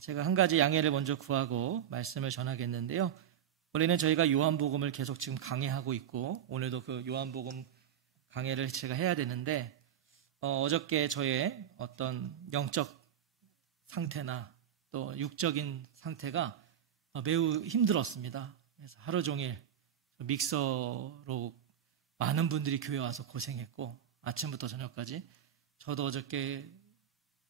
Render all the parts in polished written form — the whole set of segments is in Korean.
제가 한 가지 양해를 먼저 구하고 말씀을 전하겠는데요. 원래는 저희가 요한복음을 계속 지금 강해하고 있고 오늘도 그 요한복음 강해를 제가 해야 되는데 어저께 저의 어떤 영적 상태나 또 육적인 상태가 매우 힘들었습니다. 그래서 하루 종일 믹서로 많은 분들이 교회 와서 고생했고 아침부터 저녁까지 저도 어저께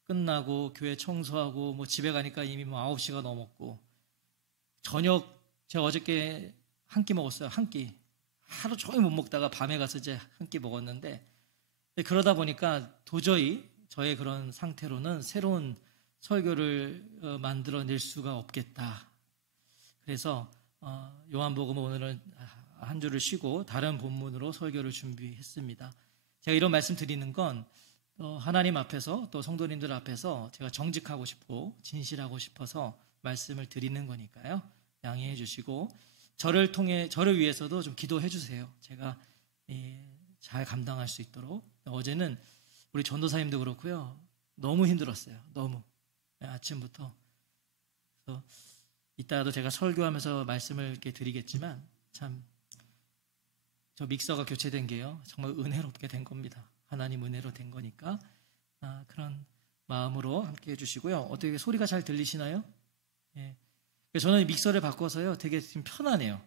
끝나고 교회 청소하고 집에 가니까 이미 9시가 넘었고 저녁 제가 어저께 한 끼 먹었어요. 한 끼. 하루 종일 못 먹다가 밤에 가서 이제 한 끼 먹었는데 그러다 보니까 도저히 저의 그런 상태로는 새로운 설교를 만들어낼 수가 없겠다. 그래서 요한복음 오늘은 한 주를 쉬고 다른 본문으로 설교를 준비했습니다. 제가 이런 말씀 드리는 건 하나님 앞에서 또 성도님들 앞에서 제가 정직하고 싶고 진실하고 싶어서 말씀을 드리는 거니까요. 양해해 주시고 저를 위해서도 좀 기도해 주세요. 제가 잘 감당할 수 있도록. 어제는 우리 전도사님도 그렇고요. 너무 힘들었어요. 너무. 아침부터. 그래서 이따가도 제가 설교하면서 말씀을 이렇게 드리겠지만 참 저 믹서가 교체된 게요. 정말 은혜롭게 된 겁니다. 하나님 은혜로 된 거니까 그런 마음으로 함께 해주시고요. 어떻게 소리가 잘 들리시나요? 예. 저는 믹서를 바꿔서요. 되게 지금 편하네요.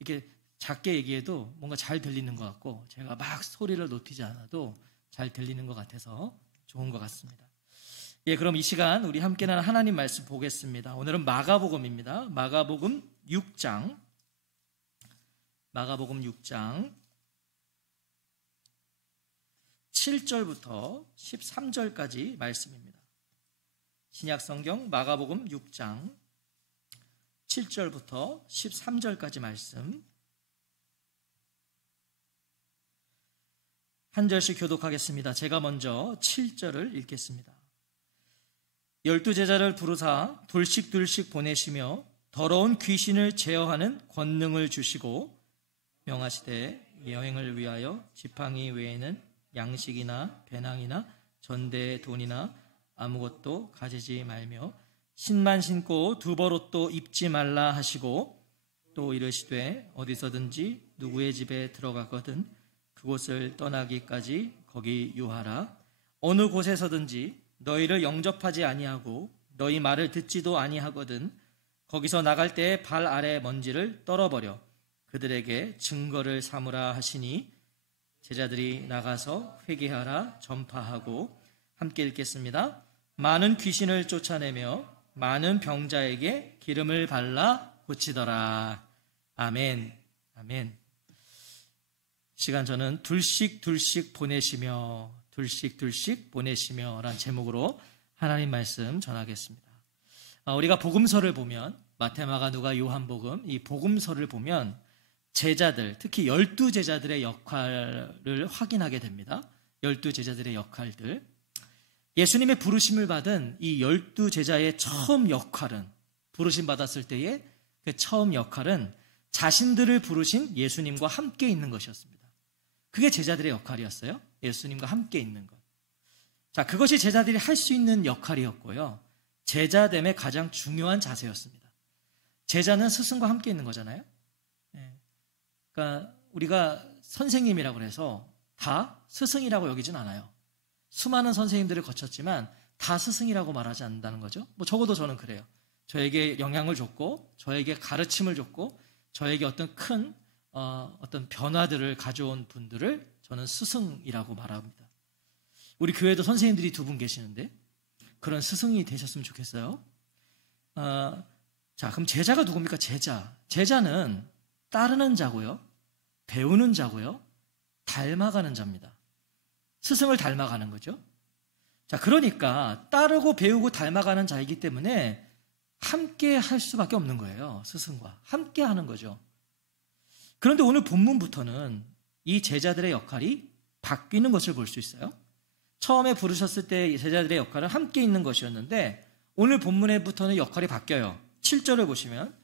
이렇게 작게 얘기해도 뭔가 잘 들리는 것 같고 제가 막 소리를 높이지 않아도 잘 들리는 것 같아서 좋은 것 같습니다. 예, 그럼 이 시간 우리 함께 나눈 하나님 말씀 보겠습니다. 오늘은 마가복음입니다. 마가복음 6장 7절부터 13절까지 말씀입니다. 신약성경 마가복음 6장 7절부터 13절까지 말씀 한 절씩 교독하겠습니다. 제가 먼저 7절을 읽겠습니다. 12제자를 부르사 둘씩 보내시며 더러운 귀신을 제어하는 권능을 주시고 명하시되 여행을 위하여 지팡이 외에는 양식이나 배낭이나 전대의 돈이나 아무것도 가지지 말며 신만 신고 두벌옷도 입지 말라 하시고 또 이르시되 어디서든지 누구의 집에 들어가거든 그곳을 떠나기까지 거기 유하라. 어느 곳에서든지 너희를 영접하지 아니하고 너희 말을 듣지도 아니하거든 거기서 나갈 때에 발 아래 먼지를 떨어버려 그들에게 증거를 삼으라 하시니 제자들이 나가서 회개하라 전파하고 함께 읽겠습니다. 많은 귀신을 쫓아내며 많은 병자에게 기름을 발라 고치더라. 아멘. 아멘. 시간 저는 둘씩 보내시며 라는 제목으로 하나님 말씀 전하겠습니다. 우리가 복음서를 보면 마태, 마가, 누가, 요한복음 이 복음서를 보면 제자들, 특히 12제자들의 역할을 확인하게 됩니다. 12제자들의 역할들. 예수님의 부르심을 받은 이 12제자의 처음 역할은 부르심 받았을 때의 그 처음 역할은 자신들을 부르신 예수님과 함께 있는 것이었습니다. 그게 제자들의 역할이었어요. 예수님과 함께 있는 것. 자, 그것이 제자들이 할 수 있는 역할이었고요. 제자됨의 가장 중요한 자세였습니다. 제자는 스승과 함께 있는 거잖아요. 그러니까 우리가 선생님이라고 해서 다 스승이라고 여기진 않아요. 수많은 선생님들을 거쳤지만 다 스승이라고 말하지 않는다는 거죠. 적어도 저는 그래요. 저에게 영향을 줬고 저에게 가르침을 줬고 저에게 어떤 큰 어떤 변화들을 가져온 분들을 저는 스승이라고 말합니다. 우리 교회도 선생님들이 2분 계시는데 그런 스승이 되셨으면 좋겠어요. 자, 그럼 제자가 누굽니까? 제자는 따르는 자고요. 배우는 자고요. 닮아가는 자입니다. 스승을 닮아가는 거죠. 자, 그러니까 따르고 배우고 닮아가는 자이기 때문에 함께 할 수밖에 없는 거예요. 스승과 함께 하는 거죠. 그런데 오늘 본문부터는 이 제자들의 역할이 바뀌는 것을 볼 수 있어요. 처음에 부르셨을 때 제자들의 역할은 함께 있는 것이었는데 오늘 본문에부터는 역할이 바뀌어요. 7절을 보시면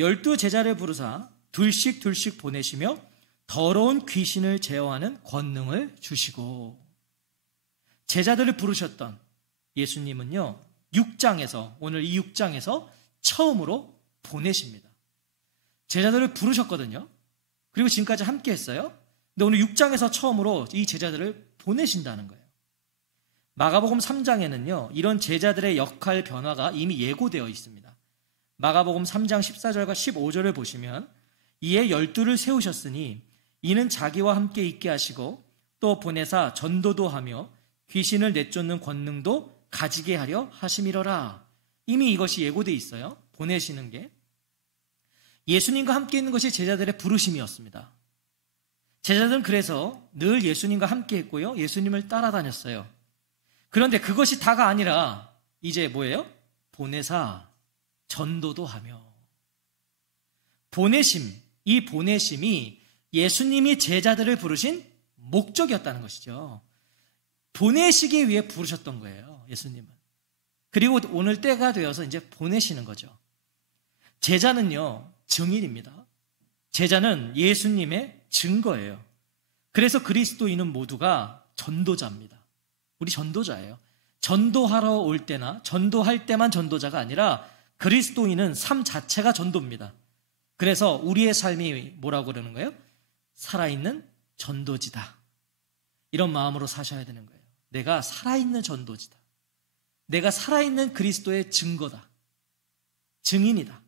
12제자를 부르사 둘씩 보내시며 더러운 귀신을 제어하는 권능을 주시고 제자들을 부르셨던 예수님은요 6장에서, 오늘 이 6장에서 처음으로 보내십니다. 제자들을 부르셨거든요. 그리고 지금까지 함께 했어요. 근데 오늘 6장에서 처음으로 이 제자들을 보내신다는 거예요. 마가복음 3장에는요, 이런 제자들의 역할 변화가 이미 예고되어 있습니다. 마가복음 3장 14절과 15절을 보시면, 이에 12를 세우셨으니 이는 자기와 함께 있게 하시고 또 보내사 전도도 하며 귀신을 내쫓는 권능도 가지게 하려 하심이러라. 이미 이것이 예고되어 있어요. 보내시는 게. 예수님과 함께 있는 것이 제자들의 부르심이었습니다. 제자들은 그래서 늘 예수님과 함께 했고요, 예수님을 따라다녔어요. 그런데 그것이 다가 아니라 이제 뭐예요? 보내사 전도도 하며. 보내심, 이 보내심이 예수님이 제자들을 부르신 목적이었다는 것이죠. 보내시기 위해 부르셨던 거예요, 예수님은. 그리고 오늘 때가 되어서 이제 보내시는 거죠. 제자는요, 증인입니다. 제자는 예수님의 증거예요. 그래서 그리스도인은 모두가 전도자입니다. 우리 전도자예요. 전도하러 올 때나 전도할 때만 전도자가 아니라 그리스도인은 삶 자체가 전도입니다. 그래서 우리의 삶이 뭐라고 그러는 거예요? 살아있는 전도지다. 이런 마음으로 사셔야 되는 거예요. 내가 살아있는 전도지다. 내가 살아있는 그리스도의 증거다. 증인이다.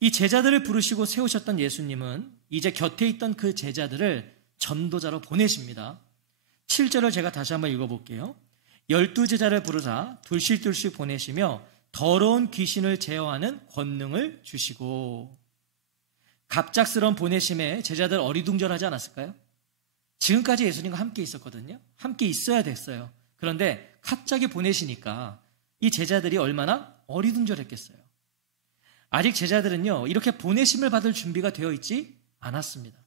이 제자들을 부르시고 세우셨던 예수님은 이제 곁에 있던 그 제자들을 전도자로 보내십니다. 7절을 제가 다시 한번 읽어볼게요. 12제자를 부르사 둘씩 보내시며 더러운 귀신을 제어하는 권능을 주시고. 갑작스러운 보내심에 제자들 어리둥절하지 않았을까요? 지금까지 예수님과 함께 있었거든요. 함께 있어야 됐어요. 그런데 갑자기 보내시니까 이 제자들이 얼마나 어리둥절했겠어요. 아직 제자들은요, 이렇게 보내심을 받을 준비가 되어 있지 않았습니다.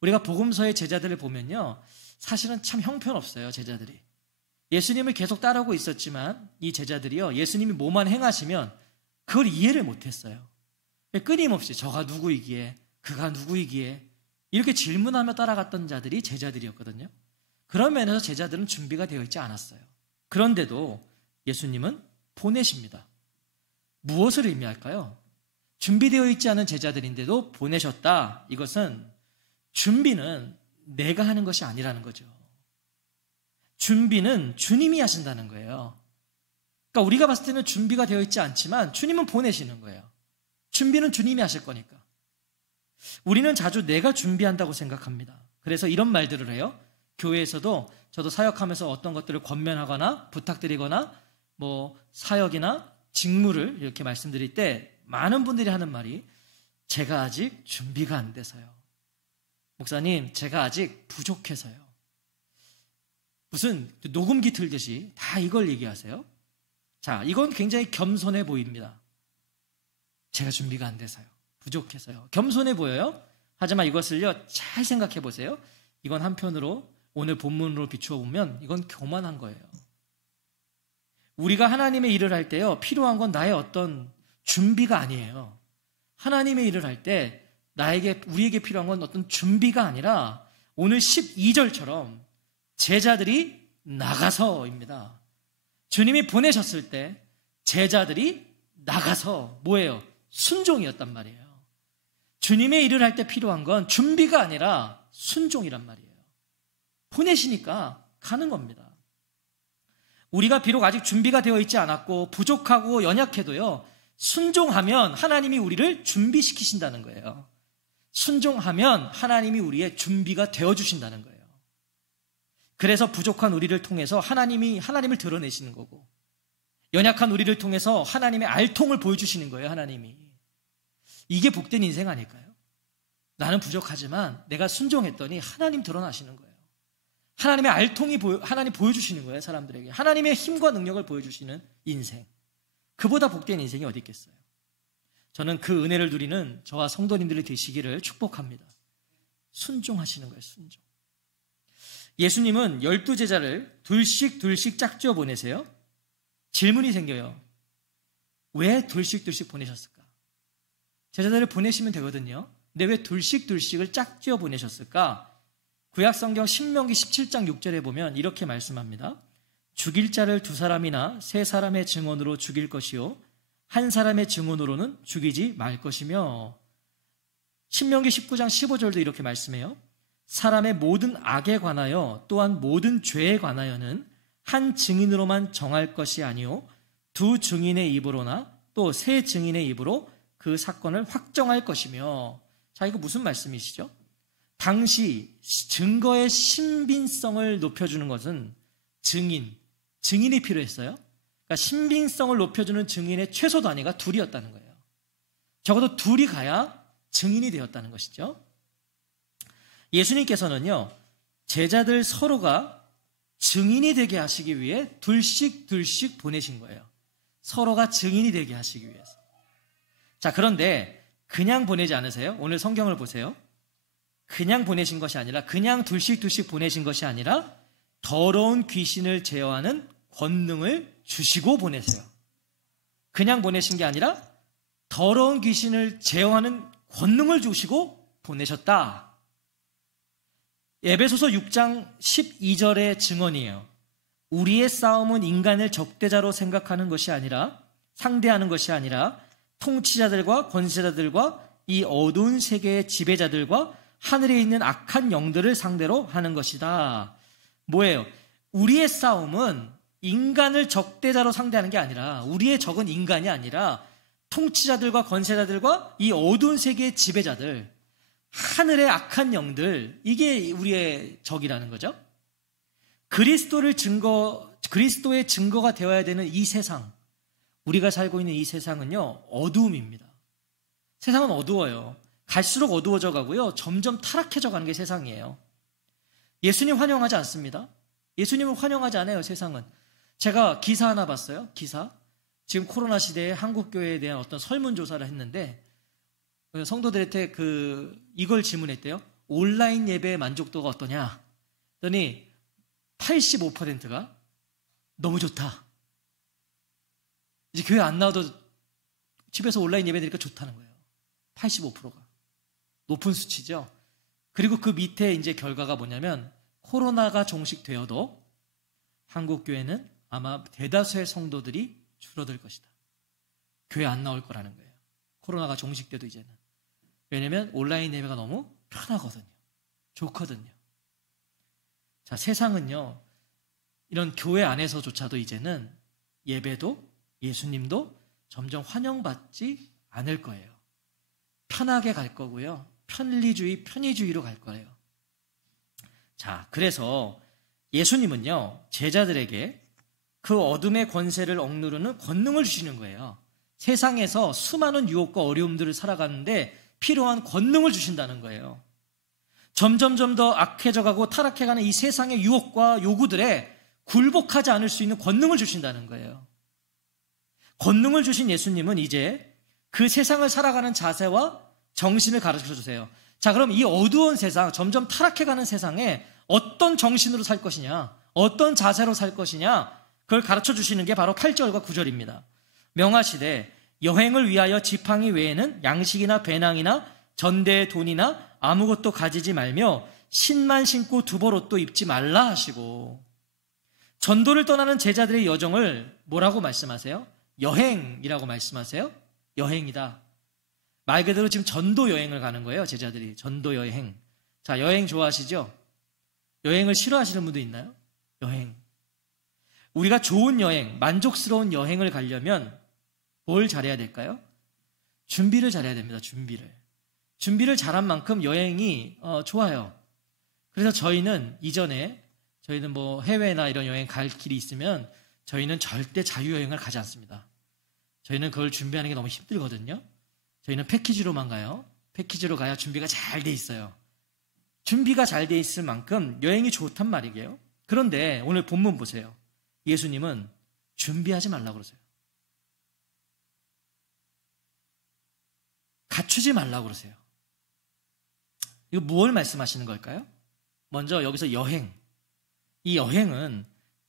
우리가 복음서의 제자들을 보면요, 사실은 참 형편없어요, 제자들이. 예수님을 계속 따르고 있었지만 이 제자들이요, 예수님이 뭐만 행하시면 그걸 이해를 못했어요. 끊임없이 저가 누구이기에, 그가 누구이기에 이렇게 질문하며 따라갔던 자들이 제자들이었거든요. 그런 면에서 제자들은 준비가 되어 있지 않았어요. 그런데도 예수님은 보내십니다. 무엇을 의미할까요? 준비되어 있지 않은 제자들인데도 보내셨다. 이것은 준비는 내가 하는 것이 아니라는 거죠. 준비는 주님이 하신다는 거예요. 그러니까 우리가 봤을 때는 준비가 되어 있지 않지만 주님은 보내시는 거예요. 준비는 주님이 하실 거니까. 우리는 자주 내가 준비한다고 생각합니다. 그래서 이런 말들을 해요. 교회에서도 저도 사역하면서 어떤 것들을 권면하거나 부탁드리거나 뭐 사역이나 직무를 이렇게 말씀드릴 때 많은 분들이 하는 말이 제가 아직 준비가 안 돼서요. 목사님, 제가 아직 부족해서요. 무슨 녹음기 틀듯이 다 이걸 얘기하세요. 자, 이건 굉장히 겸손해 보입니다. 제가 준비가 안 돼서요. 부족해서요. 겸손해 보여요. 하지만 이것을요, 잘 생각해 보세요. 이건 한편으로 오늘 본문으로 비추어 보면 이건 교만한 거예요. 우리가 하나님의 일을 할 때요, 필요한 건 나의 어떤 준비가 아니에요. 하나님의 일을 할 때 우리에게 필요한 건 어떤 준비가 아니라 오늘 12절처럼 제자들이 나가서입니다. 주님이 보내셨을 때 제자들이 나가서 뭐예요? 순종이었단 말이에요. 주님의 일을 할 때 필요한 건 준비가 아니라 순종이란 말이에요. 보내시니까 가는 겁니다. 우리가 비록 아직 준비가 되어 있지 않았고 부족하고 연약해도요, 순종하면 하나님이 우리를 준비시키신다는 거예요. 순종하면 하나님이 우리의 준비가 되어주신다는 거예요. 그래서 부족한 우리를 통해서 하나님을 드러내시는 거고, 연약한 우리를 통해서 하나님의 알통을 보여주시는 거예요, 하나님이. 이게 복된 인생 아닐까요? 나는 부족하지만 내가 순종했더니 하나님 드러나시는 거예요. 하나님의 알통이 하나님 보여주시는 거예요, 사람들에게. 하나님의 힘과 능력을 보여주시는 인생. 그보다 복된 인생이 어디 있겠어요? 저는 그 은혜를 누리는 저와 성도님들이 되시기를 축복합니다. 순종하시는 거예요, 순종. 예수님은 12제자를 둘씩 짝지어 보내세요. 질문이 생겨요. 왜 둘씩 보내셨을까? 제자들을 보내시면 되거든요. 근데 왜 둘씩을 짝지어 보내셨을까? 구약성경 신명기 17장 6절에 보면 이렇게 말씀합니다. 죽일 자를 두 사람이나 세 사람의 증언으로 죽일 것이요 한 사람의 증언으로는 죽이지 말 것이며 신명기 19장 15절도 이렇게 말씀해요. 사람의 모든 악에 관하여 또한 모든 죄에 관하여는 한 증인으로만 정할 것이 아니요 두 증인의 입으로나 또 세 증인의 입으로 그 사건을 확정할 것이며. 자, 이거 무슨 말씀이시죠? 당시 증거의 신빙성을 높여주는 것은 증인이 필요했어요. 그러니까 신빙성을 높여주는 증인의 최소 단위가 둘이었다는 거예요. 적어도 둘이 가야 증인이 되었다는 것이죠. 예수님께서는요, 제자들 서로가 증인이 되게 하시기 위해 둘씩 보내신 거예요. 서로가 증인이 되게 하시기 위해서. 자, 그런데 그냥 보내지 않으세요? 오늘 성경을 보세요. 그냥 보내신 것이 아니라, 그냥 둘씩 보내신 것이 아니라 더러운 귀신을 제어하는 권능을 주시고 보내세요. 그냥 보내신 게 아니라 더러운 귀신을 제어하는 권능을 주시고 보내셨다. 에베소서 6장 12절의 증언이에요. 우리의 싸움은 인간을 적대자로 생각하는 것이 아니라, 상대하는 것이 아니라 통치자들과 권세자들과 이 어두운 세계의 지배자들과 하늘에 있는 악한 영들을 상대로 하는 것이다. 뭐예요? 우리의 싸움은 인간을 적대자로 상대하는 게 아니라, 우리의 적은 인간이 아니라 통치자들과 권세자들과 이 어두운 세계의 지배자들, 하늘의 악한 영들, 이게 우리의 적이라는 거죠. 그리스도의 증거가 되어야 되는 이 세상, 우리가 살고 있는 이 세상은요, 어두움입니다. 세상은 어두워요. 갈수록 어두워져 가고요, 점점 타락해져 가는 게 세상이에요. 예수님 환영하지 않습니다. 예수님을 환영하지 않아요, 세상은. 제가 기사 하나 봤어요. 기사. 지금 코로나 시대에 한국교회에 대한 어떤 설문조사를 했는데, 성도들한테 이걸 질문했대요. 온라인 예배의 만족도가 어떠냐? 그랬더니 85%가 너무 좋다. 이제 교회 안 나와도 집에서 온라인 예배 드리니까 좋다는 거예요. 85%가. 높은 수치죠. 그리고 그 밑에 이제 결과가 뭐냐면, 코로나가 종식되어도 한국교회는 아마 대다수의 성도들이 줄어들 것이다. 교회 안 나올 거라는 거예요. 코로나가 종식돼도 이제는. 왜냐면 온라인 예배가 너무 편하거든요. 좋거든요. 자, 세상은요, 이런 교회 안에서조차도 이제는 예배도 예수님도 점점 환영받지 않을 거예요. 편하게 갈 거고요. 편의주의로 갈 거예요. 자, 그래서 예수님은요, 제자들에게 그 어둠의 권세를 억누르는 권능을 주시는 거예요. 세상에서 수많은 유혹과 어려움들을 살아가는데 필요한 권능을 주신다는 거예요. 점점 더 악해져 가고 타락해가는 이 세상의 유혹과 요구들에 굴복하지 않을 수 있는 권능을 주신다는 거예요. 권능을 주신 예수님은 이제 그 세상을 살아가는 자세와 정신을 가르쳐 주세요. 자, 그럼 이 어두운 세상, 점점 타락해가는 세상에 어떤 정신으로 살 것이냐, 어떤 자세로 살 것이냐, 그걸 가르쳐 주시는 게 바로 8절과 9절입니다. 명하시되 여행을 위하여 지팡이 외에는 양식이나 배낭이나 전대의 돈이나 아무것도 가지지 말며 신만 신고 두벌옷도 입지 말라 하시고. 전도를 떠나는 제자들의 여정을 뭐라고 말씀하세요? 여행이라고 말씀하세요. 여행이다. 말 그대로 지금 전도 여행을 가는 거예요. 제자들이 전도 여행. 자, 여행 좋아하시죠? 여행을 싫어하시는 분도 있나요? 여행. 우리가 좋은 여행, 만족스러운 여행을 가려면 뭘 잘해야 될까요? 준비를 잘해야 됩니다. 준비를 잘한 만큼 여행이 좋아요. 그래서 저희는 뭐 해외나 이런 여행 갈 길이 있으면 저희는 절대 자유여행을 가지 않습니다. 저희는 그걸 준비하는 게 너무 힘들거든요. 저희는 패키지로만 가요. 패키지로 가야 준비가 잘 돼 있어요. 준비가 잘 돼 있을 만큼 여행이 좋단 말이에요. 그런데 오늘 본문 보세요. 예수님은 준비하지 말라고 그러세요. 갖추지 말라고 그러세요. 이거 무엇을 말씀하시는 걸까요? 먼저 여기서 여행. 이 여행은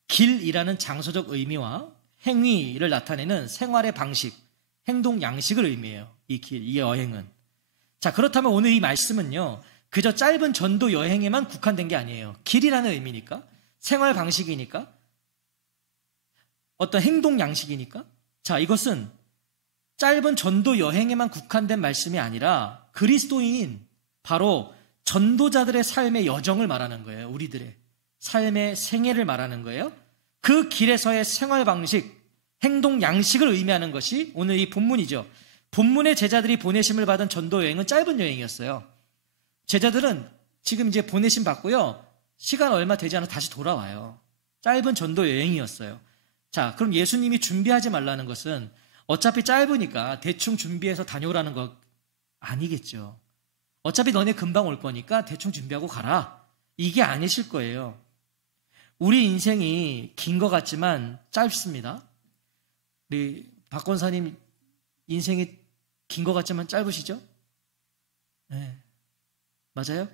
길이라는 장소적 의미와 행위를 나타내는 생활의 방식, 행동 양식을 의미해요. 이 여행은. 자, 그렇다면 오늘 이 말씀은요, 그저 짧은 전도 여행에만 국한된 게 아니에요. 길이라는 의미니까, 생활 방식이니까, 어떤 행동 양식이니까. 자, 이것은 짧은 전도 여행에만 국한된 말씀이 아니라 그리스도인, 바로 전도자들의 삶의 여정을 말하는 거예요. 우리들의 삶의 생애를 말하는 거예요. 그 길에서의 생활 방식, 행동 양식을 의미하는 것이 오늘 이 본문이죠. 본문의 제자들이 보내심을 받은 전도 여행은 짧은 여행이었어요. 제자들은 지금 이제 보내심 받고요, 시간 얼마 되지 않아 다시 돌아와요. 짧은 전도 여행이었어요. 자, 그럼 예수님이 준비하지 말라는 것은 어차피 짧으니까 대충 준비해서 다녀오라는 거 아니겠죠. 어차피 너네 금방 올 거니까 대충 준비하고 가라, 이게 아니실 거예요. 우리 인생이 긴 것 같지만 짧습니다. 우리 박 권사님 인생이 긴 것 같지만 짧으시죠? 네, 맞아요?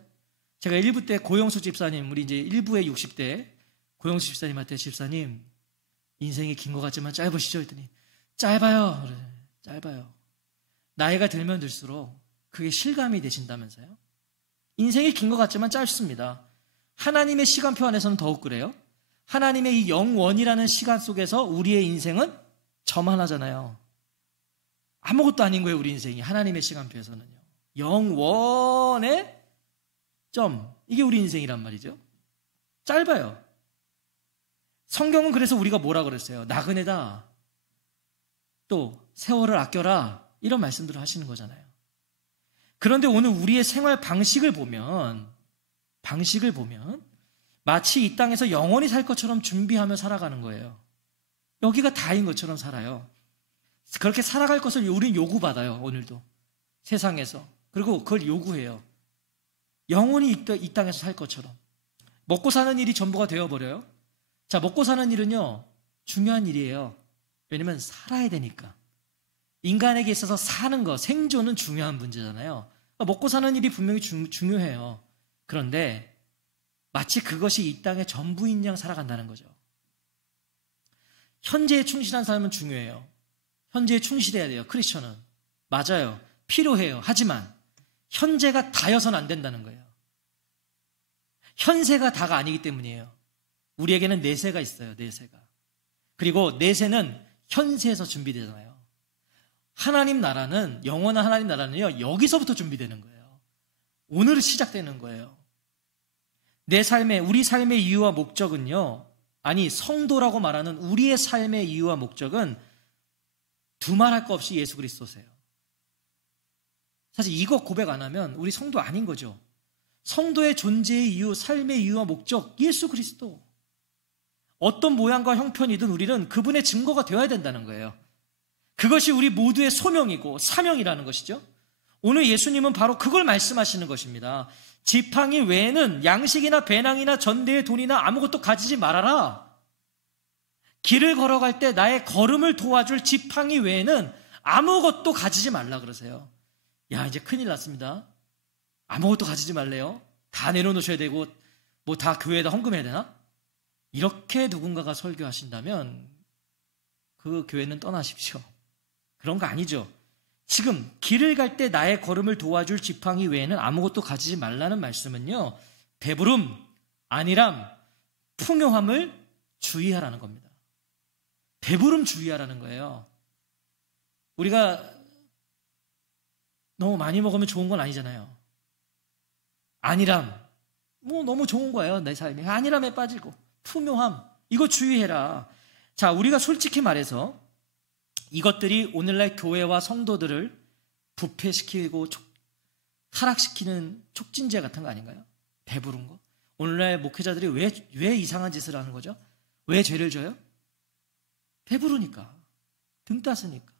제가 1부 때 고영수 집사님, 우리 이제 1부에 60대 고영수 집사님한테, 집사님 인생이 긴 것 같지만 짧으시죠? 했더니 짧아요. 그래, 짧아요. 나이가 들면 들수록 그게 실감이 되신다면서요? 인생이 긴 것 같지만 짧습니다. 하나님의 시간표 안에서는 더욱 그래요. 하나님의 이 영원이라는 시간 속에서 우리의 인생은 점 하나잖아요. 아무것도 아닌 거예요, 우리 인생이. 하나님의 시간표에서는요. 영원의 점, 이게 우리 인생이란 말이죠. 짧아요. 성경은 그래서 우리가 뭐라 그랬어요? 나그네다, 또 세월을 아껴라, 이런 말씀들을 하시는 거잖아요. 그런데 오늘 우리의 생활 방식을 보면 마치 이 땅에서 영원히 살 것처럼 준비하며 살아가는 거예요. 여기가 다인 것처럼 살아요. 그렇게 살아갈 것을 우리는 요구받아요, 오늘도. 세상에서. 그리고 그걸 요구해요. 영원히 이 땅에서 살 것처럼. 먹고 사는 일이 전부가 되어버려요. 자, 먹고 사는 일은요, 중요한 일이에요. 왜냐면 살아야 되니까. 인간에게 있어서 사는 거, 생존은 중요한 문제잖아요. 먹고 사는 일이 분명히 중요해요. 그런데 마치 그것이 이 땅의 전부인 양 살아간다는 거죠. 현재에 충실한 삶은 중요해요. 현재에 충실해야 돼요, 크리스천은. 맞아요. 필요해요. 하지만 현재가 다여서는 안 된다는 거예요. 현세가 다가 아니기 때문이에요. 우리에게는 내세가 있어요, 내세가. 그리고 내세는 현세에서 준비되잖아요. 하나님 나라는, 영원한 하나님 나라는요, 여기서부터 준비되는 거예요. 오늘 시작되는 거예요. 우리 삶의 이유와 목적은요, 아니, 성도라고 말하는 우리의 삶의 이유와 목적은 두말할 거 없이 예수 그리스도세요. 사실 이거 고백 안 하면 우리 성도 아닌 거죠. 성도의 존재의 이유, 삶의 이유와 목적, 예수 그리스도. 어떤 모양과 형편이든 우리는 그분의 증거가 되어야 된다는 거예요. 그것이 우리 모두의 소명이고 사명이라는 것이죠. 오늘 예수님은 바로 그걸 말씀하시는 것입니다. 지팡이 외에는 양식이나 배낭이나 전대의 돈이나 아무것도 가지지 말아라. 길을 걸어갈 때 나의 걸음을 도와줄 지팡이 외에는 아무것도 가지지 말라 그러세요. 야, 이제 큰일 났습니다. 아무것도 가지지 말래요. 다 내려놓으셔야 되고 뭐 다 교회에다 헌금해야 되나? 이렇게 누군가가 설교하신다면 그 교회는 떠나십시오. 그런 거 아니죠. 지금 길을 갈 때 나의 걸음을 도와줄 지팡이 외에는 아무것도 가지지 말라는 말씀은요, 배부름, 안일함, 풍요함을 주의하라는 겁니다. 배부름 주의하라는 거예요. 우리가 너무 많이 먹으면 좋은 건 아니잖아요. 안일함, 뭐 너무 좋은 거예요, 내 삶이. 안일함에 빠지고 풍요함, 이거 주의해라. 자, 우리가 솔직히 말해서 이것들이 오늘날 교회와 성도들을 부패시키고 타락시키는 촉진제 같은 거 아닌가요? 배부른 거. 오늘날 목회자들이 왜 이상한 짓을 하는 거죠? 왜 죄를 져요? 배부르니까, 등 따스니까.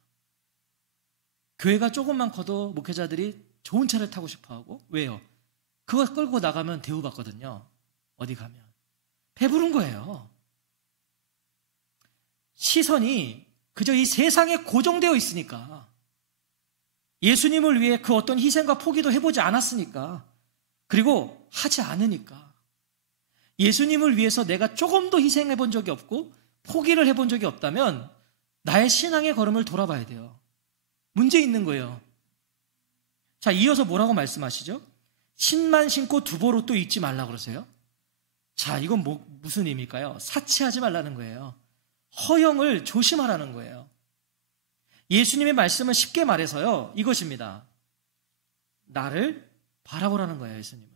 교회가 조금만 커도 목회자들이 좋은 차를 타고 싶어하고. 왜요? 그거 끌고 나가면 대우받거든요. 어디 가면. 배부른 거예요. 시선이 그저 이 세상에 고정되어 있으니까, 예수님을 위해 그 어떤 희생과 포기도 해보지 않았으니까, 그리고 하지 않으니까, 예수님을 위해서 내가 조금도 희생해 본 적이 없고 포기를 해본 적이 없다면 나의 신앙의 걸음을 돌아봐야 돼요. 문제 있는 거예요. 자, 이어서 뭐라고 말씀하시죠? 신만 신고 두보로 또 잊지 말라 그러세요. 자, 이건 무슨 의미일까요? 사치하지 말라는 거예요. 허영을 조심하라는 거예요. 예수님의 말씀은 쉽게 말해서요, 이것입니다. 나를 바라보라는 거예요, 예수님은.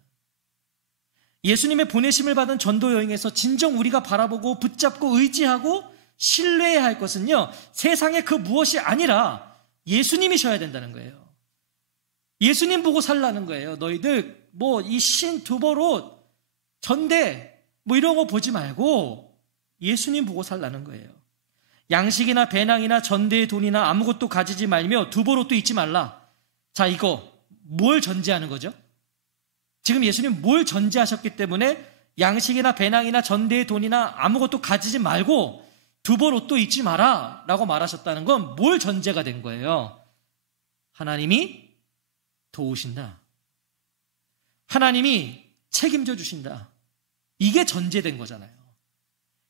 예수님의 보내심을 받은 전도 여행에서 진정 우리가 바라보고 붙잡고 의지하고 신뢰해야 할 것은요, 세상의 그 무엇이 아니라 예수님이셔야 된다는 거예요. 예수님 보고 살라는 거예요. 너희들 이 신, 두보롯, 전대 이런 거 보지 말고 예수님 보고 살라는 거예요. 양식이나 배낭이나 전대의 돈이나 아무것도 가지지 말며 두보롯도 잊지 말라. 자, 이거 뭘 전제하는 거죠? 지금 예수님 뭘 전제하셨기 때문에 양식이나 배낭이나 전대의 돈이나 아무것도 가지지 말고 두보롯도 잊지 마라 라고 말하셨다는 건 뭘 전제가 된 거예요? 하나님이 도우신다. 하나님이 책임져 주신다. 이게 전제된 거잖아요.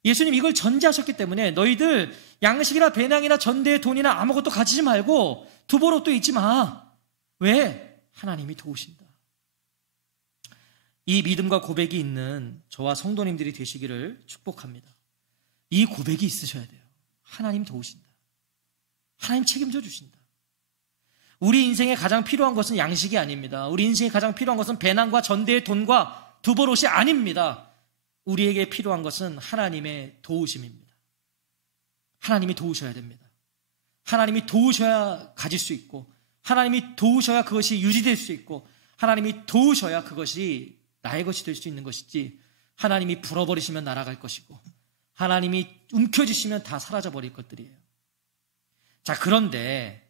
예수님 이걸 전제하셨기 때문에 너희들 양식이나 배낭이나 전대의 돈이나 아무것도 가지지 말고 두보롯도 잊지 마. 왜? 하나님이 도우신다. 이 믿음과 고백이 있는 저와 성도님들이 되시기를 축복합니다. 이 고백이 있으셔야 돼요. 하나님 도우신다. 하나님 책임져 주신다. 우리 인생에 가장 필요한 것은 양식이 아닙니다. 우리 인생에 가장 필요한 것은 배낭과 전대의 돈과 두보롯이 아닙니다. 우리에게 필요한 것은 하나님의 도우심입니다. 하나님이 도우셔야 됩니다. 하나님이 도우셔야 가질 수 있고, 하나님이 도우셔야 그것이 유지될 수 있고, 하나님이 도우셔야 그것이 나의 것이 될 수 있는 것이지, 하나님이 불어버리시면 날아갈 것이고, 하나님이 움켜쥐시면 다 사라져버릴 것들이에요. 자, 그런데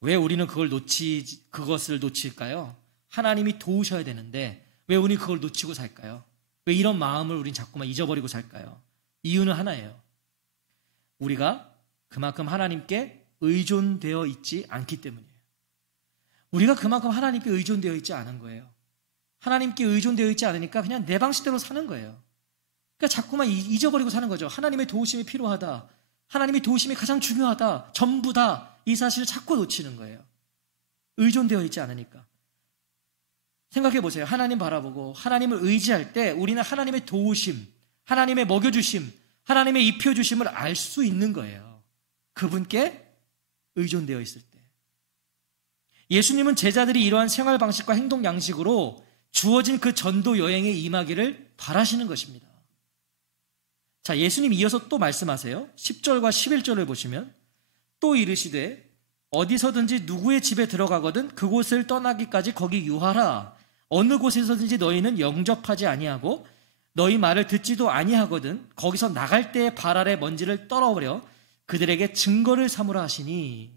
왜 우리는 그것을 놓칠까요? 하나님이 도우셔야 되는데 왜 우리는 그걸 놓치고 살까요? 왜 이런 마음을 우린 자꾸만 잊어버리고 살까요? 이유는 하나예요. 우리가 그만큼 하나님께 의존되어 있지 않기 때문이에요. 우리가 그만큼 하나님께 의존되어 있지 않은 거예요. 하나님께 의존되어 있지 않으니까 그냥 내 방식대로 사는 거예요. 그러니까 자꾸만 잊어버리고 사는 거죠. 하나님의 도우심이 필요하다. 하나님의 도우심이 가장 중요하다. 전부다. 이 사실을 자꾸 놓치는 거예요. 의존되어 있지 않으니까. 생각해 보세요. 하나님 바라보고 하나님을 의지할 때 우리는 하나님의 도우심, 하나님의 먹여주심, 하나님의 입혀주심을 알 수 있는 거예요. 그분께 의존되어 있을 때. 예수님은 제자들이 이러한 생활 방식과 행동 양식으로 주어진 그 전도 여행에 임하기를 바라시는 것입니다. 자, 예수님 이어서 또 말씀하세요. 10절과 11절을 보시면 또 이르시되 어디서든지 누구의 집에 들어가거든 그곳을 떠나기까지 거기 유하라. 어느 곳에서든지 너희는 영접하지 아니하고 너희 말을 듣지도 아니하거든 거기서 나갈 때의 발 아래 먼지를 떨어버려 그들에게 증거를 삼으라 하시니.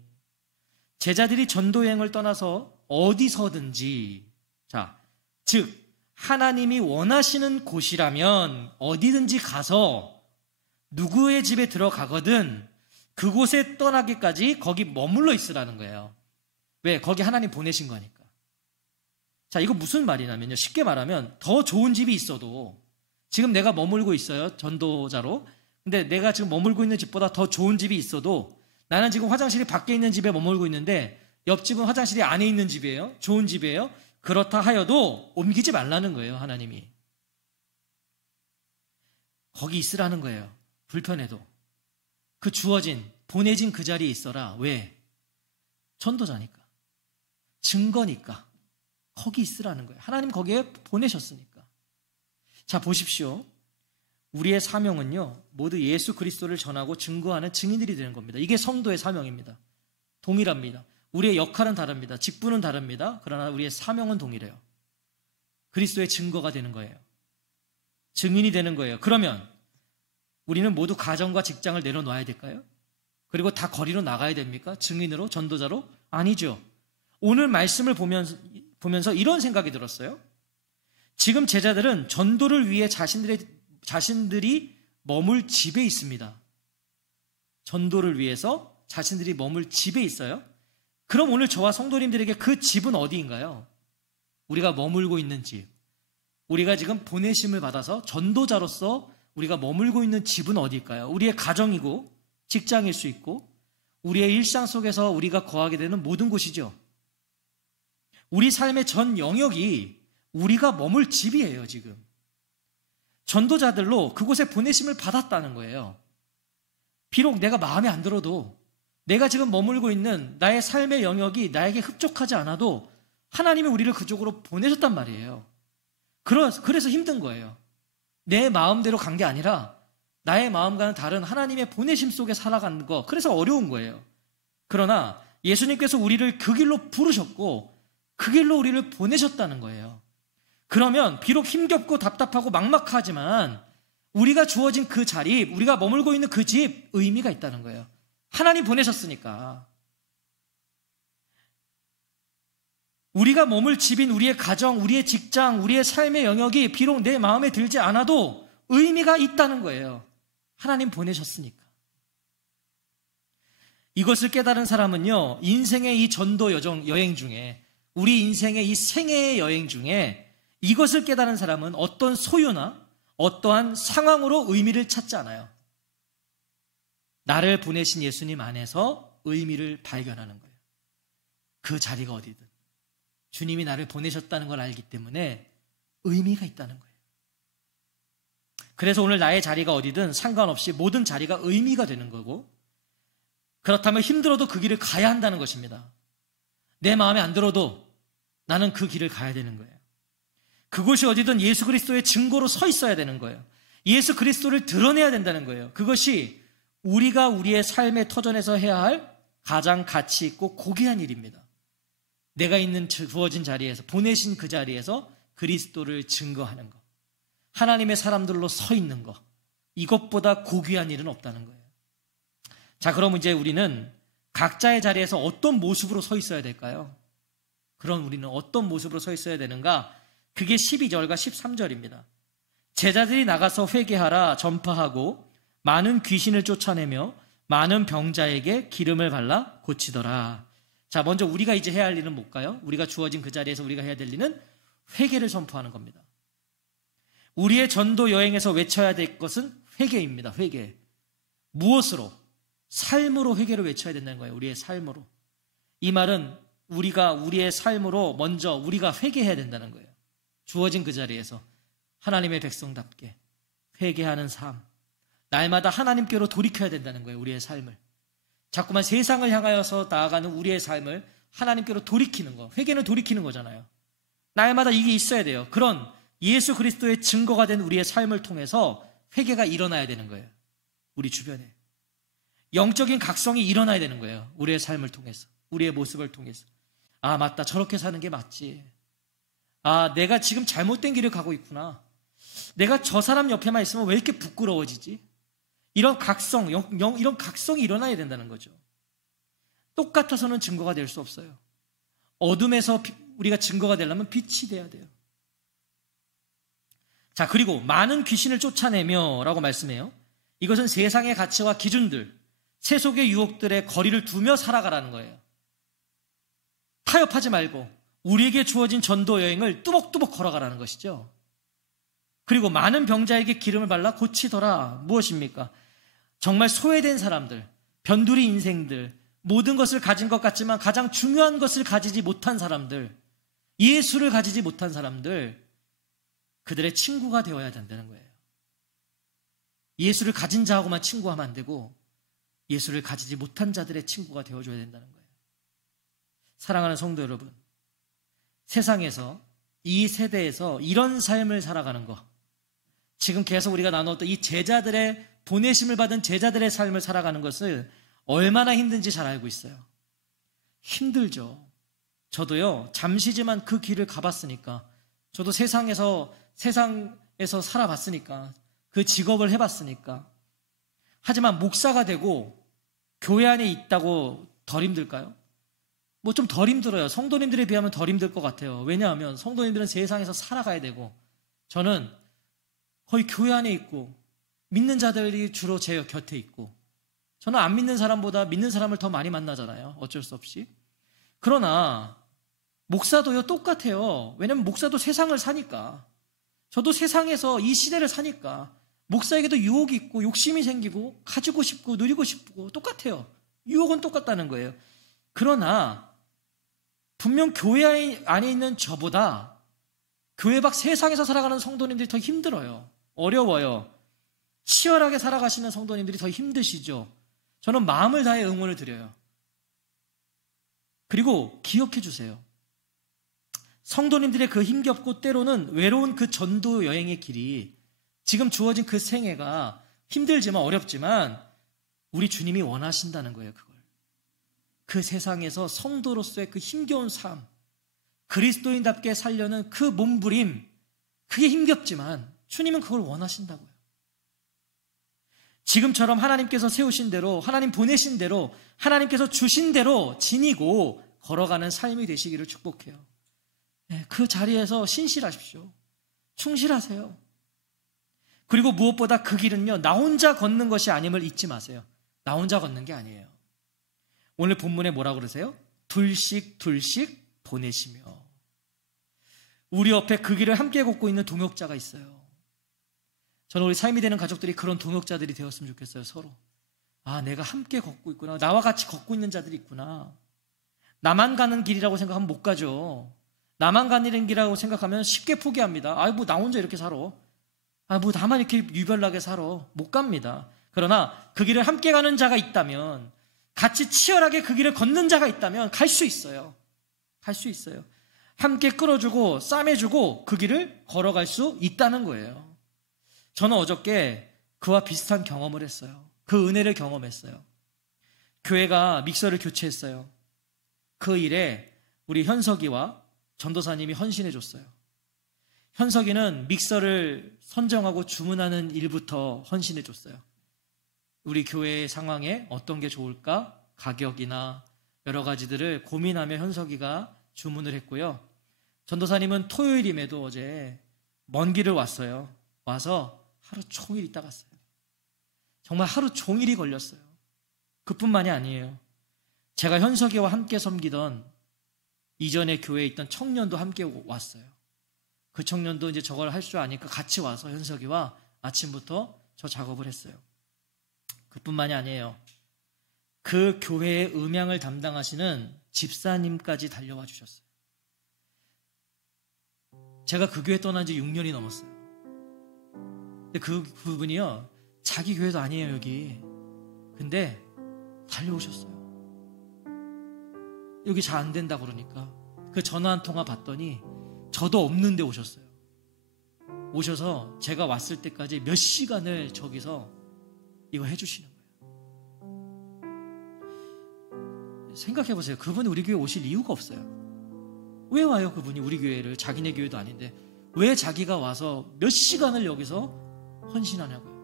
제자들이 전도여행을 떠나서 어디서든지, 자, 즉 하나님이 원하시는 곳이라면 어디든지 가서 누구의 집에 들어가거든 그곳에 떠나기까지 거기 머물러 있으라는 거예요. 왜? 거기 하나님 보내신 거니까. 자, 이거 무슨 말이냐면요. 쉽게 말하면 더 좋은 집이 있어도 지금 내가 머물고 있어요. 전도자로. 근데 내가 지금 머물고 있는 집보다 더 좋은 집이 있어도 나는 지금 화장실이 밖에 있는 집에 머물고 있는데 옆집은 화장실이 안에 있는 집이에요. 좋은 집이에요. 그렇다 하여도 옮기지 말라는 거예요. 하나님이. 거기 있으라는 거예요. 불편해도. 그 주어진, 보내진 그 자리에 있어라. 왜? 전도자니까. 증거니까. 거기 있으라는 거예요. 하나님 거기에 보내셨으니까. 자, 보십시오. 우리의 사명은요, 모두 예수 그리스도를 전하고 증거하는 증인들이 되는 겁니다. 이게 성도의 사명입니다. 동일합니다. 우리의 역할은 다릅니다. 직분은 다릅니다. 그러나 우리의 사명은 동일해요. 그리스도의 증거가 되는 거예요. 증인이 되는 거예요. 그러면 우리는 모두 가정과 직장을 내려놔야 될까요? 그리고 다 거리로 나가야 됩니까? 증인으로, 전도자로? 아니죠. 오늘 말씀을 보면서 이런 생각이 들었어요. 지금 제자들은 전도를 위해 자신들이 머물 집에 있습니다. 전도를 위해서 자신들이 머물 집에 있어요. 그럼 오늘 저와 성도님들에게 그 집은 어디인가요? 우리가 머물고 있는 집. 우리가 지금 보내심을 받아서 전도자로서 우리가 머물고 있는 집은 어디일까요? 우리의 가정이고 직장일 수 있고 우리의 일상 속에서 우리가 거하게 되는 모든 곳이죠. 우리 삶의 전 영역이 우리가 머물 집이에요. 지금 전도자들로 그곳에 보내심을 받았다는 거예요. 비록 내가 마음에 안 들어도 내가 지금 머물고 있는 나의 삶의 영역이 나에게 흡족하지 않아도 하나님이 우리를 그쪽으로 보내셨단 말이에요. 그래서 힘든 거예요. 내 마음대로 간 게 아니라 나의 마음과는 다른 하나님의 보내심 속에 살아가는 거. 그래서 어려운 거예요. 그러나 예수님께서 우리를 그 길로 부르셨고 그 길로 우리를 보내셨다는 거예요. 그러면 비록 힘겹고 답답하고 막막하지만 우리가 주어진 그 자리, 우리가 머물고 있는 그 집, 의미가 있다는 거예요. 하나님 보내셨으니까. 우리가 머물 집인 우리의 가정, 우리의 직장, 우리의 삶의 영역이 비록 내 마음에 들지 않아도 의미가 있다는 거예요. 하나님 보내셨으니까. 이것을 깨달은 사람은요, 인생의 이 전도 여행 중에, 우리 인생의 이 생애의 여행 중에 이것을 깨달은 사람은 어떤 소유나 어떠한 상황으로 의미를 찾지 않아요. 나를 보내신 예수님 안에서 의미를 발견하는 거예요. 그 자리가 어디든. 주님이 나를 보내셨다는 걸 알기 때문에 의미가 있다는 거예요. 그래서 오늘 나의 자리가 어디든 상관없이 모든 자리가 의미가 되는 거고, 그렇다면 힘들어도 그 길을 가야 한다는 것입니다. 내 마음에 안 들어도 나는 그 길을 가야 되는 거예요. 그곳이 어디든 예수 그리스도의 증거로 서 있어야 되는 거예요. 예수 그리스도를 드러내야 된다는 거예요. 그것이 우리가 우리의 삶의 터전에서 해야 할 가장 가치 있고 고귀한 일입니다. 내가 있는 주어진 자리에서, 보내신 그 자리에서 그리스도를 증거하는 것, 하나님의 사람들로 서 있는 것, 이것보다 고귀한 일은 없다는 거예요. 자, 그럼 이제 우리는 각자의 자리에서 어떤 모습으로 서 있어야 될까요? 그럼 우리는 어떤 모습으로 서 있어야 되는가? 그게 12절과 13절입니다. 제자들이 나가서 회개하라 전파하고 많은 귀신을 쫓아내며 많은 병자에게 기름을 발라 고치더라. 자, 먼저 우리가 이제 해야 할 일은 뭘까요? 우리가 주어진 그 자리에서 우리가 해야 될 일은 회개를 선포하는 겁니다. 우리의 전도 여행에서 외쳐야 될 것은 회개입니다. 회개. 무엇으로? 삶으로 회개를 외쳐야 된다는 거예요. 우리의 삶으로. 이 말은 우리가 우리의 삶으로 먼저 우리가 회개해야 된다는 거예요. 주어진 그 자리에서 하나님의 백성답게 회개하는 삶, 날마다 하나님께로 돌이켜야 된다는 거예요. 우리의 삶을. 자꾸만 세상을 향하여서 나아가는 우리의 삶을 하나님께로 돌이키는 거. 회개는 돌이키는 거잖아요. 날마다 이게 있어야 돼요. 그런 예수 그리스도의 증거가 된 우리의 삶을 통해서 회개가 일어나야 되는 거예요. 우리 주변에. 영적인 각성이 일어나야 되는 거예요. 우리의 삶을 통해서. 우리의 모습을 통해서. 아, 맞다. 저렇게 사는 게 맞지. 아, 내가 지금 잘못된 길을 가고 있구나. 내가 저 사람 옆에만 있으면 왜 이렇게 부끄러워지지? 이런 각성, 이런 각성이 일어나야 된다는 거죠. 똑같아서는 증거가 될 수 없어요. 어둠에서 우리가 증거가 되려면 빛이 돼야 돼요. 자, 그리고 많은 귀신을 쫓아내며 라고 말씀해요. 이것은 세상의 가치와 기준들, 세속의 유혹들의 거리를 두며 살아가라는 거예요. 타협하지 말고 우리에게 주어진 전도 여행을 뚜벅뚜벅 걸어가라는 것이죠. 그리고 많은 병자에게 기름을 발라 고치더라. 무엇입니까? 정말 소외된 사람들, 변두리 인생들, 모든 것을 가진 것 같지만 가장 중요한 것을 가지지 못한 사람들, 예수를 가지지 못한 사람들, 그들의 친구가 되어야 된다는 거예요. 예수를 가진 자하고만 친구하면 안 되고 예수를 가지지 못한 자들의 친구가 되어줘야 된다는 거예요. 사랑하는 성도 여러분, 세상에서 이 세대에서 이런 삶을 살아가는 거, 지금 계속 우리가 나누었던 이 제자들의 보내심을 받은 제자들의 삶을 살아가는 것을 얼마나 힘든지 잘 알고 있어요. 힘들죠. 저도요, 잠시지만 그 길을 가봤으니까, 저도 세상에서 살아봤으니까, 그 직업을 해봤으니까. 하지만 목사가 되고 교회 안에 있다고 덜 힘들까요? 뭐 좀 덜 힘들어요. 성도님들에 비하면 덜 힘들 것 같아요. 왜냐하면 성도님들은 세상에서 살아가야 되고, 저는 거의 교회 안에 있고 믿는 자들이 주로 제 곁에 있고, 저는 안 믿는 사람보다 믿는 사람을 더 많이 만나잖아요. 어쩔 수 없이. 그러나 목사도요, 똑같아요. 왜냐하면 목사도 세상을 사니까, 저도 세상에서 이 시대를 사니까 목사에게도 유혹이 있고 욕심이 생기고 가지고 싶고 누리고 싶고 똑같아요. 유혹은 똑같다는 거예요. 그러나 분명 교회 안에 있는 저보다 교회 밖 세상에서 살아가는 성도님들이 더 힘들어요. 어려워요. 치열하게 살아가시는 성도님들이 더 힘드시죠. 저는 마음을 다해 응원을 드려요. 그리고 기억해 주세요. 성도님들의 그 힘겹고 때로는 외로운 그 전도 여행의 길이, 지금 주어진 그 생애가 힘들지만 어렵지만 우리 주님이 원하신다는 거예요. 그걸. 그 세상에서 성도로서의 그 힘겨운 삶, 그리스도인답게 살려는 그 몸부림, 그게 힘겹지만 주님은 그걸 원하신다고요. 지금처럼 하나님께서 세우신 대로, 하나님 보내신 대로, 하나님께서 주신 대로 지니고 걸어가는 삶이 되시기를 축복해요. 그 자리에서 신실하십시오. 충실하세요. 그리고 무엇보다 그 길은요, 나 혼자 걷는 것이 아님을 잊지 마세요. 나 혼자 걷는 게 아니에요. 오늘 본문에 뭐라고 그러세요? 둘씩 둘씩 보내시며. 우리 옆에 그 길을 함께 걷고 있는 동역자가 있어요. 저는 우리 삶이 되는 가족들이 그런 동역자들이 되었으면 좋겠어요. 서로. 아, 내가 함께 걷고 있구나. 나와 같이 걷고 있는 자들이 있구나. 나만 가는 길이라고 생각하면 못 가죠. 나만 가는 길이라고 생각하면 쉽게 포기합니다. 아, 뭐 나 혼자 이렇게 살아. 아, 뭐 나만 이렇게 유별나게 살아. 못 갑니다. 그러나 그 길을 함께 가는 자가 있다면, 같이 치열하게 그 길을 걷는 자가 있다면 갈 수 있어요. 갈 수 있어요. 함께 끌어주고 싸매주고 그 길을 걸어갈 수 있다는 거예요. 저는 어저께 그와 비슷한 경험을 했어요. 그 은혜를 경험했어요. 교회가 믹서를 교체했어요. 그 일에 우리 현석이와 전도사님이 헌신해 줬어요. 현석이는 믹서를 선정하고 주문하는 일부터 헌신해 줬어요. 우리 교회의 상황에 어떤 게 좋을까? 가격이나 여러 가지들을 고민하며 현석이가 주문을 했고요. 전도사님은 토요일임에도 어제 먼 길을 왔어요. 와서 하루 종일 있다 갔어요. 정말 하루 종일이 걸렸어요. 그뿐만이 아니에요. 제가 현석이와 함께 섬기던 이전에 교회에 있던 청년도 함께 왔어요. 그 청년도 이제 저걸 할 줄 아니까 같이 와서 현석이와 아침부터 저 작업을 했어요. 그뿐만이 아니에요. 그 교회의 음향을 담당하시는 집사님까지 달려와 주셨어요. 제가 그 교회 떠난 지 6년이 넘었어요. 근데 그분이요, 자기 교회도 아니에요, 여기. 근데 달려오셨어요. 여기 잘 안 된다 그러니까 그 전화 한 통화 받더니 저도 없는데 오셨어요. 오셔서 제가 왔을 때까지 몇 시간을 저기서 이거 해주시는 거예요. 생각해보세요. 그분이 우리 교회 오실 이유가 없어요. 왜 와요, 그분이 우리 교회를? 자기네 교회도 아닌데 왜 자기가 와서 몇 시간을 여기서 헌신하냐고요.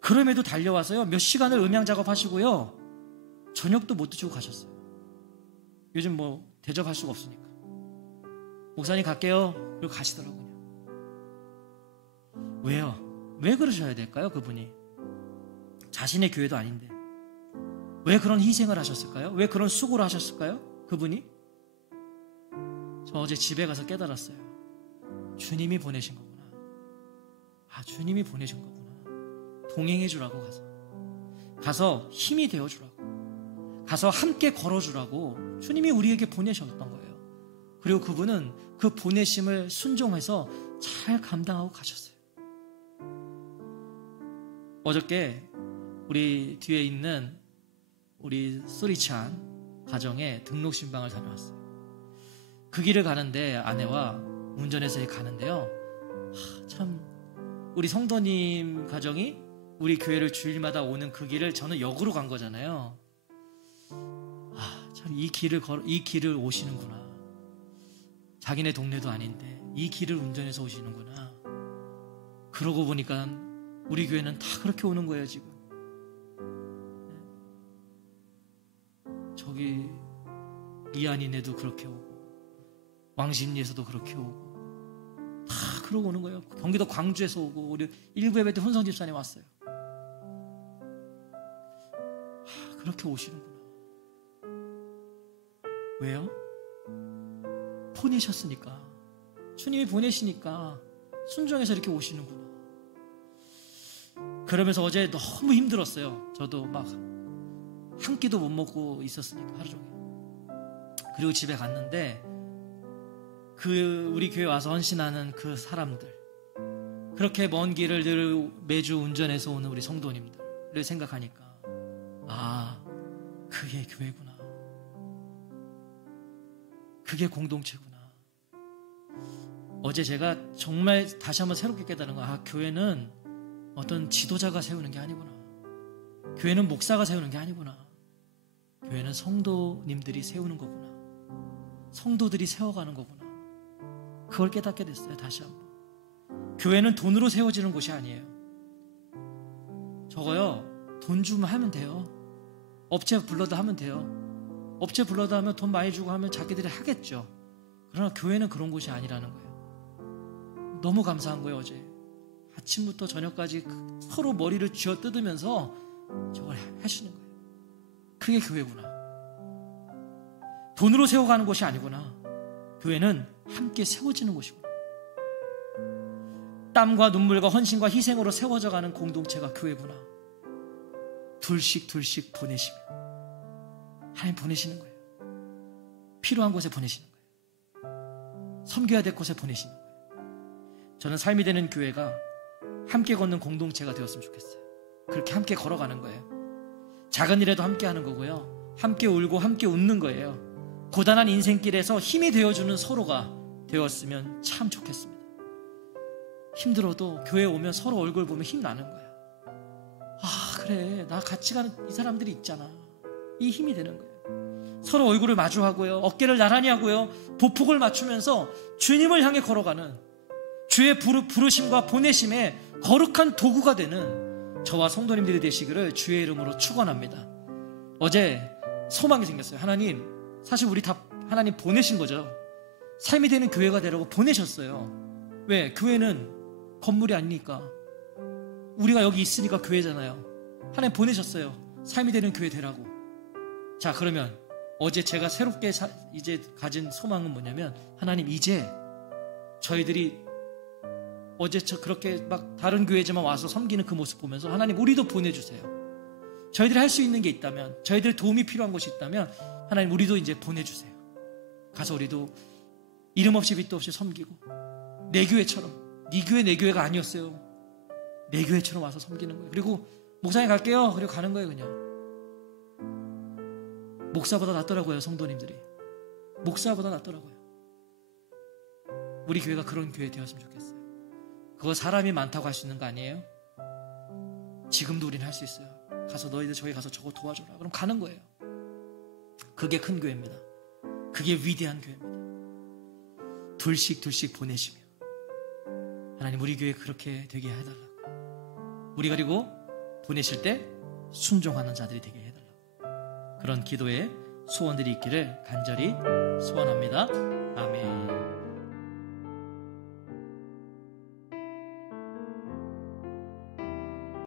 그럼에도 달려와서요, 몇 시간을 음향 작업하시고요, 저녁도 못 드시고 가셨어요. 요즘 뭐 대접할 수가 없으니까. 목사님 갈게요. 그리고 가시더라고요. 왜요? 왜 그러셔야 될까요? 그분이 자신의 교회도 아닌데 왜 그런 희생을 하셨을까요? 왜 그런 수고를 하셨을까요? 그분이? 저 어제 집에 가서 깨달았어요. 주님이 보내신 거구나. 아, 주님이 보내신 거구나. 동행해 주라고, 가서 힘이 되어 주라고, 가서 함께 걸어 주라고 주님이 우리에게 보내셨던 거예요. 그리고 그분은 그 보내심을 순종해서 잘 감당하고 가셨어요. 어저께 우리 뒤에 있는 우리 소리찬 가정에 등록 신방을 다녀왔어요. 그 길을 가는데 아내와 운전해서 가는데요, 참 우리 성도님 가정이 우리 교회를 주일마다 오는 그 길을 저는 역으로 간 거잖아요. 참 이 길을 오시는구나. 자기네 동네도 아닌데 이 길을 운전해서 오시는구나. 그러고 보니까 우리 교회는 다 그렇게 오는 거예요, 지금. 저기 이한이네도 그렇게 오고, 왕십리에서도 그렇게 오고, 다 그러고 오는 거예요. 경기도 광주에서 오고, 우리 일부 예배 때 혼성 집사님 왔어요. 그렇게 오시는구나. 왜요? 보내셨으니까. 주님이 보내시니까 순종해서 이렇게 오시는구나. 그러면서 어제 너무 힘들었어요. 저도 막 한 끼도 못 먹고 있었으니까 하루 종일. 그리고 집에 갔는데 그 우리 교회 와서 헌신하는 그 사람들, 그렇게 먼 길을 늘 매주 운전해서 오는 우리 성도님들을 생각하니까 아, 그게 교회구나. 그게 공동체구나. 어제 제가 정말 다시 한번 새롭게 깨달은 거, 아, 교회는 어떤 지도자가 세우는 게 아니구나. 교회는 목사가 세우는 게 아니구나. 교회는 성도님들이 세우는 거구나. 성도들이 세워가는 거구나. 그걸 깨닫게 됐어요. 다시 한번. 교회는 돈으로 세워지는 곳이 아니에요. 저거요, 돈 주면 하면 돼요. 업체 불러도 하면 돼요. 업체 불러도 하면 돈 많이 주고 하면 자기들이 하겠죠. 그러나 교회는 그런 곳이 아니라는 거예요. 너무 감사한 거예요. 어제 아침부터 저녁까지 서로 머리를 쥐어 뜯으면서 저걸 하시는 거예요. 그게 교회구나. 돈으로 세워가는 곳이 아니구나. 교회는 함께 세워지는 곳이구나. 땀과 눈물과 헌신과 희생으로 세워져가는 공동체가 교회구나. 둘씩 보내시며 하나님 보내시는 거예요. 필요한 곳에 보내시는 거예요. 섬겨야 될 곳에 보내시는 거예요. 저는 삶이 되는 교회가 함께 걷는 공동체가 되었으면 좋겠어요. 그렇게 함께 걸어가는 거예요. 작은 일에도 함께 하는 거고요. 함께 울고 함께 웃는 거예요. 고단한 인생길에서 힘이 되어주는 서로가 되었으면 참 좋겠습니다. 힘들어도 교회에 오면 서로 얼굴 보면 힘나는 거야. 아, 그래, 나 같이 가는 이 사람들이 있잖아. 이 힘이 되는 거예요. 서로 얼굴을 마주하고요, 어깨를 나란히 하고요, 보폭을 맞추면서 주님을 향해 걸어가는, 주의 부르심과 보내심에 거룩한 도구가 되는 저와 성도님들이 되시기를 주의 이름으로 축원합니다. 어제 소망이 생겼어요. 하나님, 사실 우리 다 하나님 보내신 거죠. 삶이 되는 교회가 되라고 보내셨어요. 왜? 교회는 건물이 아니니까. 우리가 여기 있으니까 교회잖아요. 하나님 보내셨어요. 삶이 되는 교회 되라고. 자, 그러면 어제 제가 새롭게 이제 가진 소망은 뭐냐면, 하나님, 이제 저희들이 어제 그렇게 막 다른 교회지만 와서 섬기는 그 모습 보면서, 하나님, 우리도 보내주세요. 저희들이 할 수 있는 게 있다면, 저희들 도움이 필요한 곳이 있다면, 하나님, 우리도 이제 보내주세요. 가서 우리도 이름 없이 빛도 없이 섬기고, 내 교회처럼, 네 교회 내 교회가 아니었어요. 내 교회처럼 와서 섬기는 거예요. 그리고 목사님 갈게요. 그리고 가는 거예요. 그냥 목사보다 낫더라고요. 성도님들이 목사보다 낫더라고요. 우리 교회가 그런 교회 되었으면 좋겠어요. 그거 사람이 많다고 할 수 있는 거 아니에요? 지금도 우리는 할 수 있어요. 가서 너희들 저기 가서 저거 도와줘라. 그럼 가는 거예요. 그게 큰 교회입니다. 그게 위대한 교회입니다. 둘씩 보내시며, 하나님, 우리 교회 그렇게 되게 해달라고. 우리 그리고 보내실 때 순종하는 자들이 되게 해달라고. 그런 기도의 소원들이 있기를 간절히 소원합니다. 아멘.